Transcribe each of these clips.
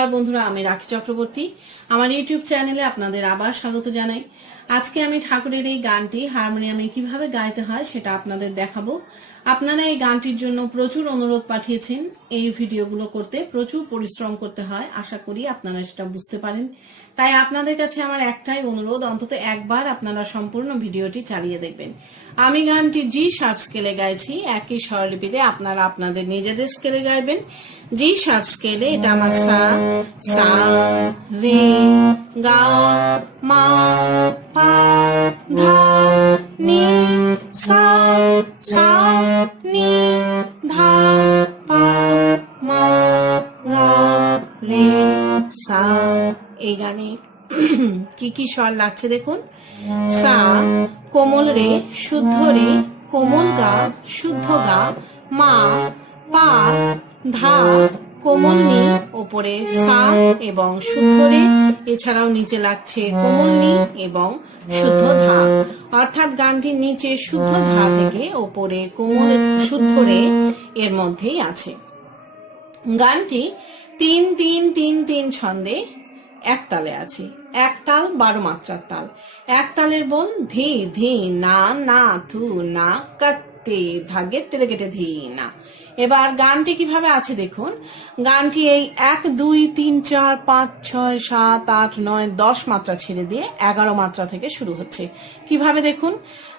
নমস্কার বন্ধুরা, আমি রাখি চক্রবর্তী। আমার ইউটিউব চ্যানেলে আপনাদের আবার স্বাগত জানাই। আজকে আমি ঠাকুরের এই গানটি, হারমোনিয়ামে কীভাবে গাইতে হয় সেটা আপনাদের দেখাবো। আপনারা এই গানটির জন্য প্রচুর অনুরোধ পাঠিয়েছেন। এই ভিডিওগুলো করতে প্রচুর পরিশ্রম করতে হয়। আশা করি আপনারা সেটা বুঝতে পারেন। তাই আপনাদের কাছে আমার একটাই অনুরোধ, অন্তত একবার আপনারা সম্পূর্ণ ভিডিওটি চালিয়ে দেখবেন। আমি গানটি জি শার্প স্কেলে গাইছি। একই স্বরলিপিতে আপনারা আপনাদের নিজেদের স্কেলে গাইবেন। জি শার্প স্কেলে এটা আমার সা সা, রে, গা, মা, পা, ধা নি সা সা নি, ধা, পা, মা গা রে সা। এই গানে কি কি স্বর লাগছে দেখুন? সা, কোমল রে, শুদ্ধ রে, কোমল গা, শুদ্ধ গা, মা, পা, ধা কোমল নি ওপরে সা এবং শুদ্ধ রে এছাড়াও নিচে লাগছে কোমল নি এবং শুদ্ধ ধা অর্থাৎ গানটির নিচে শুদ্ধ ধা থেকে ওপরে কোমল শুদ্ধ রে এর মধ্যেই আছে। গানটি তিন তিন তিন তিন ছন্দে এক তালে আছে। এক তাল, বারো মাত্রার তাল। এক তালের বল, ধি ধি, না না থু না কাত্তে ধাগে তেলে কেটে ধি, না। এবার গানটি কীভাবে আছে দেখুন। গানটি এই এক, দুই, তিন, চার, পাঁচ, ছয়, সাত, আট, নয়, দশ মাত্রা ছেড়ে দিয়ে এগারো মাত্রা থেকে শুরু হচ্ছে। কীভাবে দেখুন?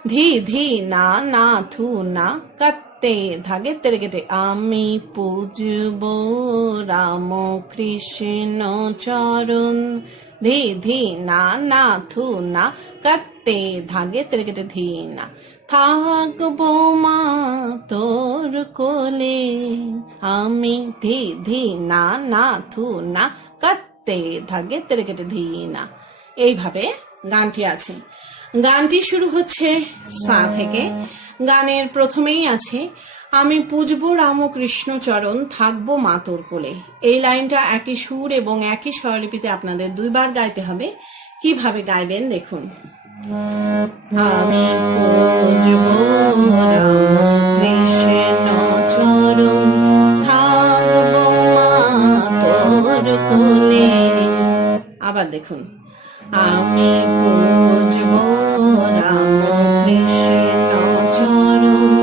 ধি ধি, না না, থু, না, কাত্তে, ধাগে, তেরে কেটে। আমি পুজব রাম কৃষ্ণ চরণ। ধি ধি, না না, থু, না, কাত্তে, ধাগে, তেরে কেটে, ধি, না। থাকব মা তোর কোলে, আমি ধি ধি না না থু না কাত্তে ধাগে তেরে কেটে ধি না। এইভাবে গানটি আছে। গানটি শুরু হচ্ছে সা থেকে। গানের প্রথমেই আছে, আমি পুজবো রামকৃষ্ণ চরণ, থাকব মা তোর কোলে। এই লাইনটা একই সুর এবং একই স্বরলিপিতে আপনাদের দুইবার গাইতে হবে। কীভাবে গাইবেন দেখুন। আমি পুজবো রামকৃষ্ণ চরণ, থাকব মা তোর কোলে। আবার দেখুন। আমি পুজব রাম কৃষ্ণ চরণ,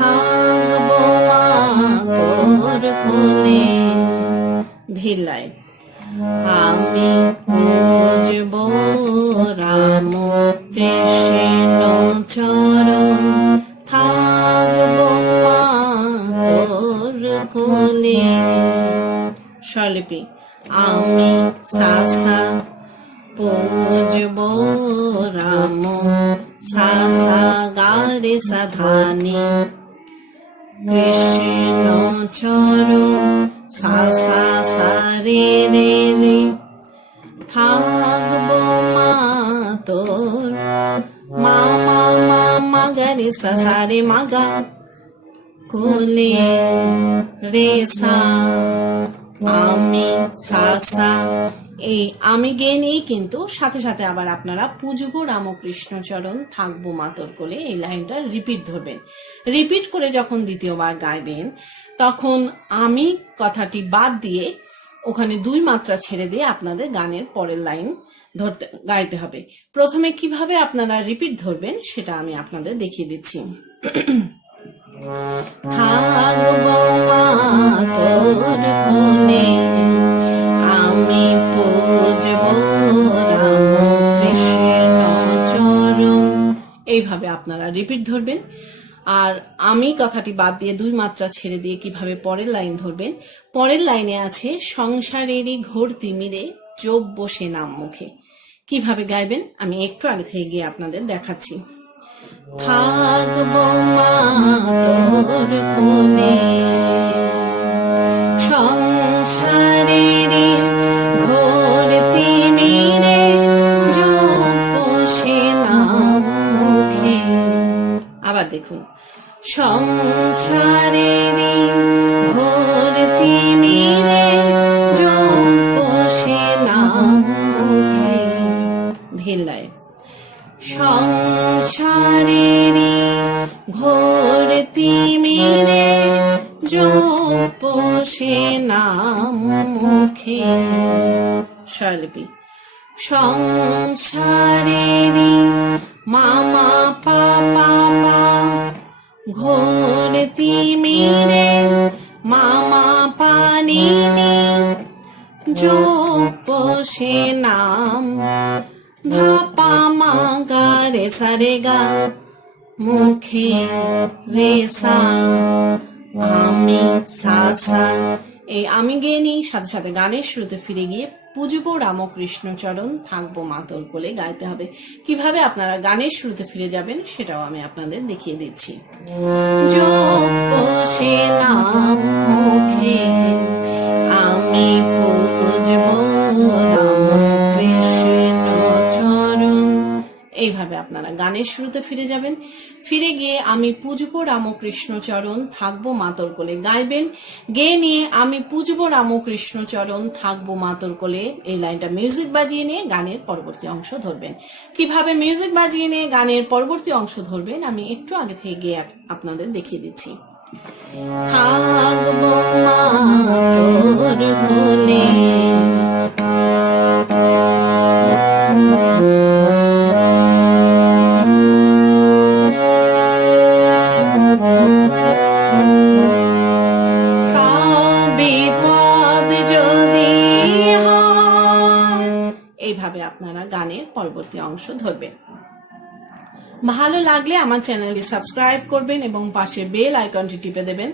থাকব মা তোর কোলে। ধীরলায় আমি পুজব চরণ থাকব স্বরলিপি আমি আমি সাসা এই আমি গেয়ে নিয়ে কিন্তু সাথে সাথে আবার আপনারা পুজবো রামকৃষ্ণ চরণ থাকব মাতর কোলে এই লাইনটা রিপিট ধরবেন। রিপিট করে যখন দ্বিতীয়বার গাইবেন, তখন আমি কথাটি বাদ দিয়ে ওখানে দুই মাত্রা ছেড়ে দিয়ে আপনাদের গানের পরের লাইন ধরতে, গাইতে হবে। প্রথমে কীভাবে আপনারা রিপিট ধরবেন সেটা আমি আপনাদের দেখিয়ে দিচ্ছি। এইভাবে আপনারা রিপিট ধরবেন। আর আমি কথাটি বাদ দিয়ে দুই মাত্রা ছেড়ে দিয়ে কীভাবে পরের লাইন ধরবেন। পরের লাইনে আছে, সংসারেরই ঘোর তিমিরে চোখ বসে নাম মুখে কীভাবে গাইবেন? আমি একটু আগে থেকে গিয়ে আপনাদের দেখাচ্ছি। থাকব মা তোর কোলে সংসারের ঘোর তিমিরে জপসে নাম মুখে। আবার দেখুন সংসারের সংসারেরই মামা, পাপা পা ঘোর মামা পানিনি যোপ সে নাম, ধাপা মা গা রে সারে গা, মুখে রেসা আমি সাসা এই আমি গেয়ে নিই সাথে সাথে গানের শুরুতে ফিরে গিয়ে পুজবো রামকৃষ্ণ চরণ থাকব মাতর কোলে, গাইতে হবে। কীভাবে আপনারা গানের শুরুতে ফিরে যাবেন সেটাও আমি আপনাদের দেখিয়ে দিচ্ছি। আমি পুজবো এইভাবে আপনারা গানের শুরুতে ফিরে যাবেন। ফিরে গিয়ে আমি পুজবো রামকৃষ্ণ চরণ থাকব মাতর কোলে। গাইবেন, গেয়ে নিয়ে আমি পুজবো রামকৃষ্ণ চরণ থাকব মাতর কোলে। এই লাইনটা মিউজিক বাজিয়ে নিয়ে গানের পরবর্তী অংশ ধরবেন। কীভাবে মিউজিক বাজিয়ে নিয়ে গানের পরবর্তী অংশ ধরবেন, আমি একটু আগে থেকে গিয়ে আপনাদের দেখিয়ে দিচ্ছি। থাকব মাতর কোলে। পরবর্তী অংশ ধরবেন। ভালো লাগলে আমার চ্যানেলটি সাবস্ক্রাইব করবেন এবং পাশে বেল আইকনটি টিপে দেবেন,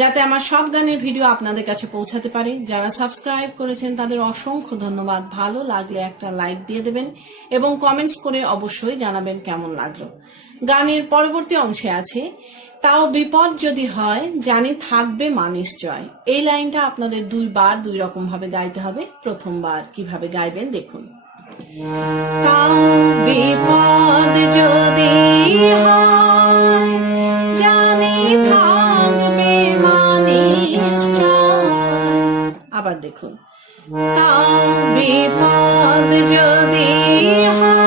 যাতে আমার সব গানের ভিডিও আপনাদের কাছে পৌঁছাতে পারে। যারা সাবস্ক্রাইব করেছেন, তাদের অসংখ্য ধন্যবাদ। ভালো লাগলে একটা লাইক দিয়ে দেবেন এবং কমেন্টস করে অবশ্যই জানাবেন কেমন লাগল। গানের পরবর্তী অংশে আছে, তাও বিপদ যদি হয়, জানি থাকবে মা নিশ্চয়। এই লাইনটা আপনাদের দুইবার দুই রকম ভাবে গাইতে হবে। প্রথমবার কীভাবে গাইবেন দেখুন। আবার দেখুন তাও বিপদ যদি হয়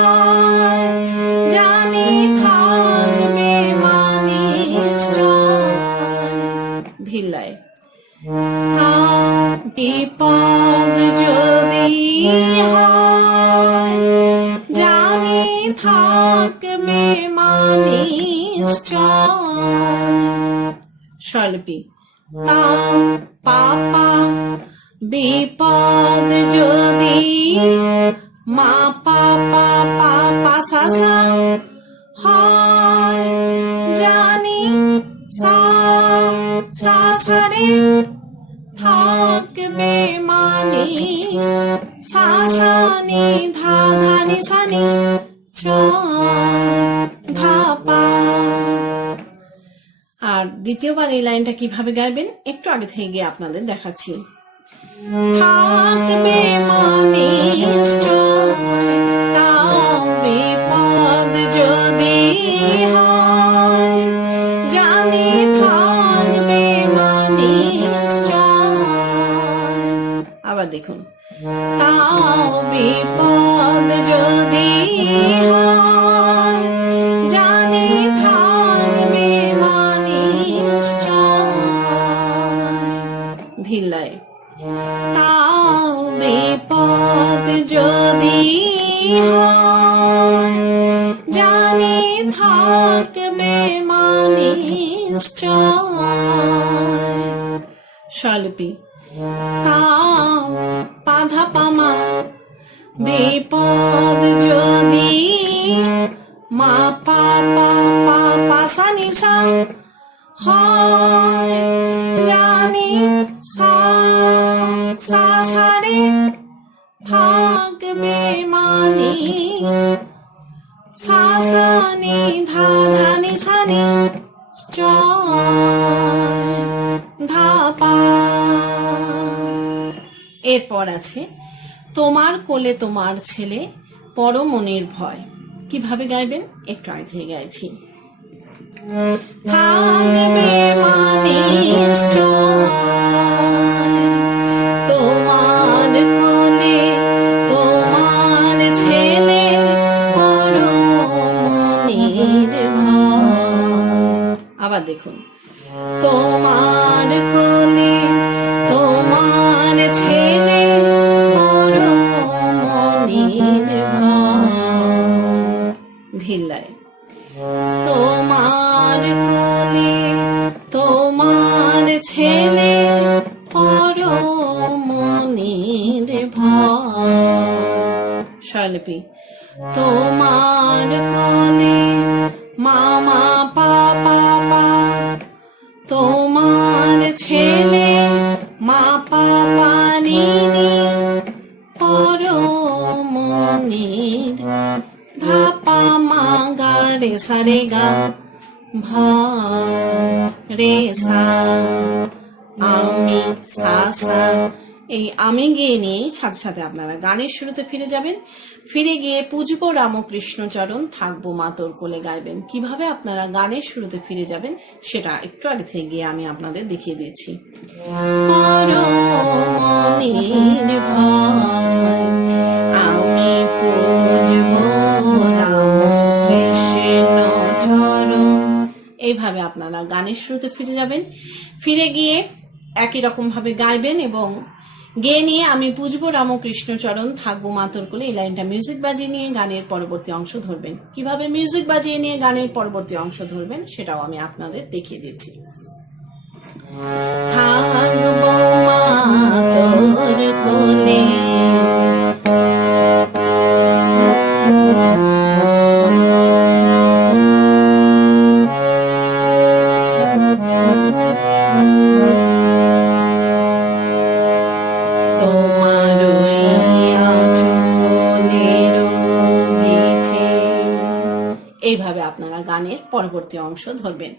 মা পাপা পাপা সাসা হয়, জানি, সা সা সারে থাকবে মানি সাসানি ধা ধানি সানি চ ধাপা আর দ্বিতীয়বার এই লাইনটা কীভাবে গাইবেন, একটু আগে থেকে গিয়ে আপনাদের দেখাচ্ছি। থাকবে মানি তাও বিপদ যদি হয় জানি থাকবে মানি আবার দেখুন বিপদ কোলে তোমার ছেলে পরমনের ভয়। কীভাবে গাইবেন? একটু আগে গাইছি। শৈলপি। তোমার কোলে মামা, পাপা, পা। তোমার ছেলে, মা, পাপা, নিনি। পরমনির ধাপা মা গা রে সা রে গা। ভা রে সা। আমি সা সা এই আমি গিয়ে নিয়ে সাথে সাথে আপনারা গানের শুরুতে ফিরে যাবেন। ফিরে গিয়ে পুজব রামকৃষ্ণ চরণ, থাকব মাতর কোলে গাইবেন। কীভাবে আপনারা গানের শুরুতে ফিরে যাবেন সেটা একটু আগে থেকে গিয়ে আমি আপনাদের দেখিয়ে দিয়েছি। এইভাবে আপনারা গানের শুরুতে ফিরে যাবেন। ফিরে গিয়ে একই রকম ভাবে গাইবেন এবং গেয়ে নিয়ে আমি পুজব, রামকৃষ্ণ চরণ, থাকব মাতর কোলে, এই লাইনটা মিউজিক বাজিয়ে নিয়ে গানের পরবর্তী অংশ ধরবেন। কীভাবে মিউজিক বাজিয়ে নিয়ে গানের পরবর্তী অংশ ধরবেন, সেটাও আমি আপনাদের দেখিয়ে দিচ্ছি। থাকব অংশ ধরবেন।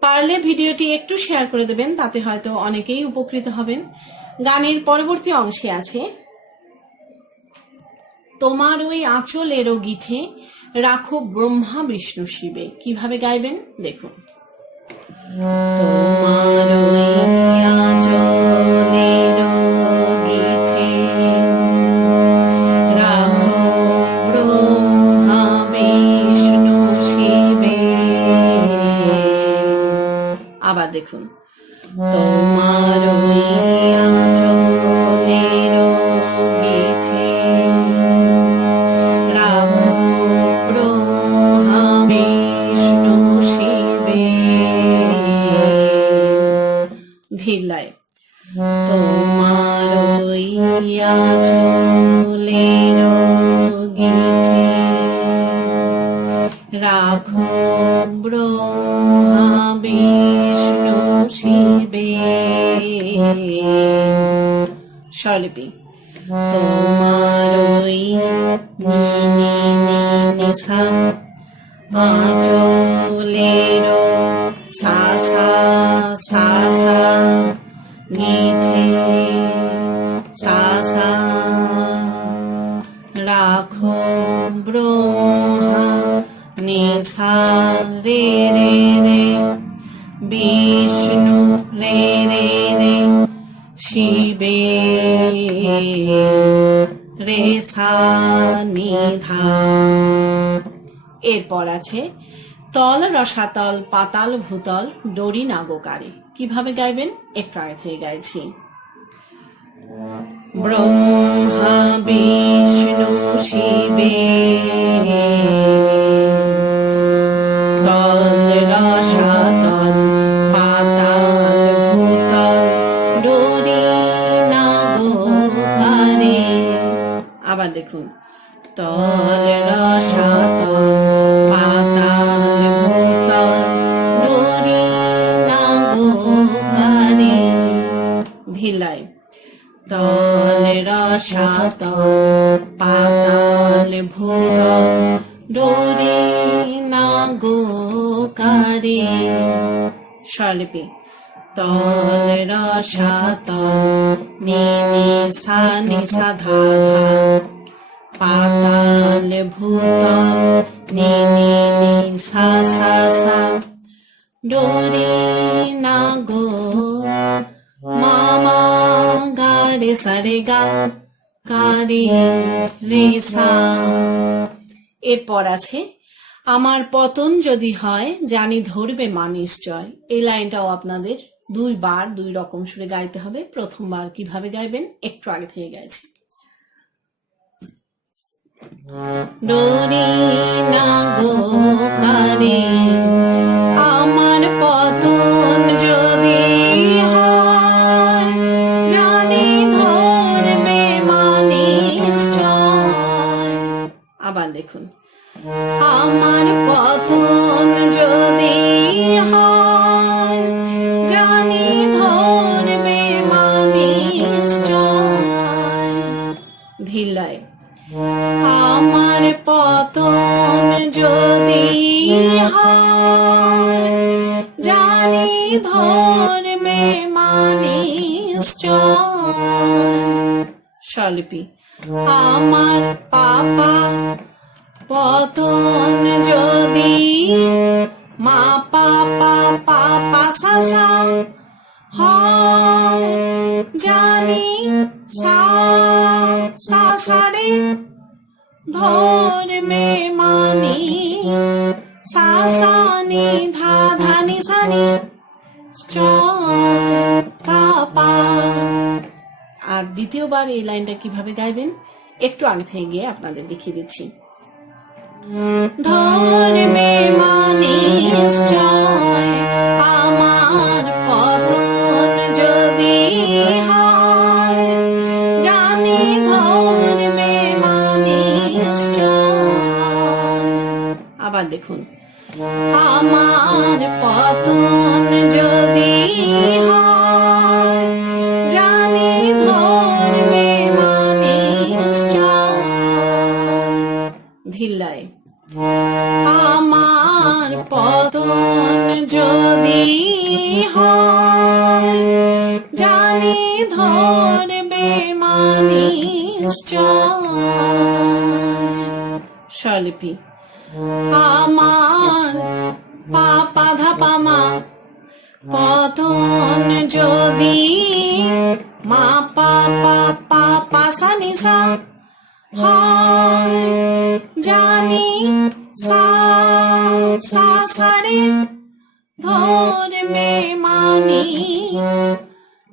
পারলে ভিডিওটি একটু শেয়ার করে দেবেন, তাতে হয়তো অনেকেই উপকৃত হবেন। গানের পরবর্তী অংশে আছে, তোমার ওই আঁচলেরও গিঠে রাখো ব্রহ্মা বিষ্ণু শিবে। কীভাবে গাইবেন? দেখুন। তোমার ওই ধিল্লায় তোমার ওই আঁচলেরও গিঠে রাখো ব্রহ্মা বিষ্ণু শিবে। তোমার ওই সা ব্রহ্মা রে রে বিষ্ণু রে রে রে রে এরপর আছে, তল রসাতল, পাতাল ভূতল, ডরি নাগকারে। কীভাবে গাইবেন? একটু আগে থেকে গাইছি। ব্রহ্মা বিষ্ণু শিবে। পাতাল ভূতল নিনি নি সা সা সা ডোরি নাগো মামা গা রে সা রে গা কারে রে সা এরপর আছে, আমার পতন যদি হয়, জানি ধরবে মা নিশ্চয় এই লাইনটাও আপনাদের দুইবার দুই রকম সুরে গাইতে হবে। প্রথমবার কীভাবে গাইবেন, একটু আগে থেকে গাইছি। ডোরি না গো কানে আমার আমার পাপা পতন যদি মা পাপা পাপা সাসা হয়, জানি সা সা সারে ধর্মে মানি, সা সানি ধা ধানি সানি দ্বিতীয়বার এই লাইনটা কীভাবে গাইবেন একটু আগে থেকে গিয়ে আপনাদের দেখিয়ে দিচ্ছি। ধর্মে মানিস স্বলিপি আমার পাপা ধাপামা পতন যদি মা পাপা পাপা সানিসা হয় জানি সা সা, সারে ধরবে মানি,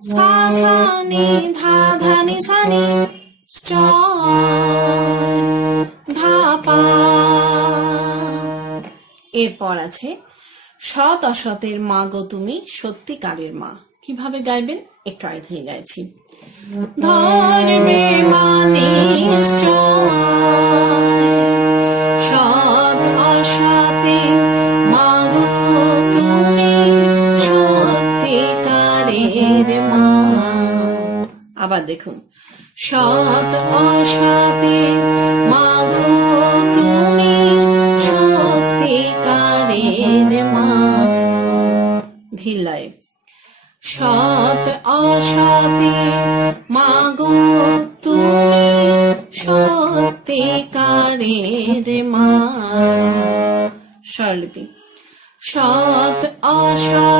সা, সানি, ধা ধানি সানি এরপর আছে, সৎ অসতের মা গো তুমি সত্যিকারের মা। কীভাবে গাইবেন? একটু আগে থেকে গাইছি। ধর্মে মানে সৎ দেখুন। সৎ অসতে তুমি সত্যিকারের মা। অসতে তুমি মা। স্বরলিপি। সৎ অসতে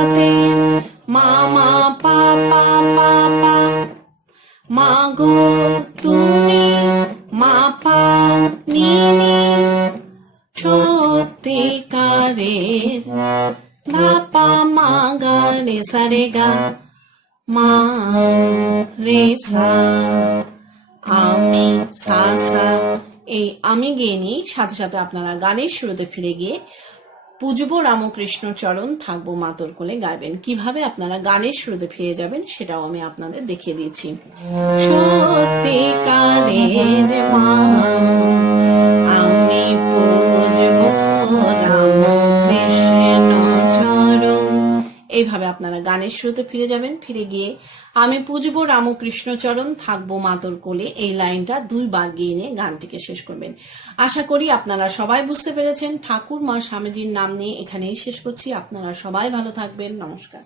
সাথে সাথে আপনারা গানের শুরুতে ফিরে গিয়ে পুজব রামকৃষ্ণ চরণ থাকব মাতর কোলে গাইবেন। কীভাবে আপনারা গানের শুরুতে ফিরে যাবেন সেটাও আমি আপনাদের দেখিয়ে দিয়েছি সত্যিকারের মা আমি পুজব রামকৃষ্ণ। এইভাবে আপনারা গানের শুরুতে ফিরে যাবেন, ফিরে গিয়ে আমি পুজব রামকৃষ্ণচরণ থাকব মাতর কোলে, এই লাইনটা দুইবার গিয়ে নিয়ে গানটিকে শেষ করবেন। আশা করি আপনারা সবাই বুঝতে পেরেছেন, ঠাকুর মা স্বামীজির নাম নিয়ে এখানেই শেষ করছি। আপনারা সবাই ভালো থাকবেন, নমস্কার।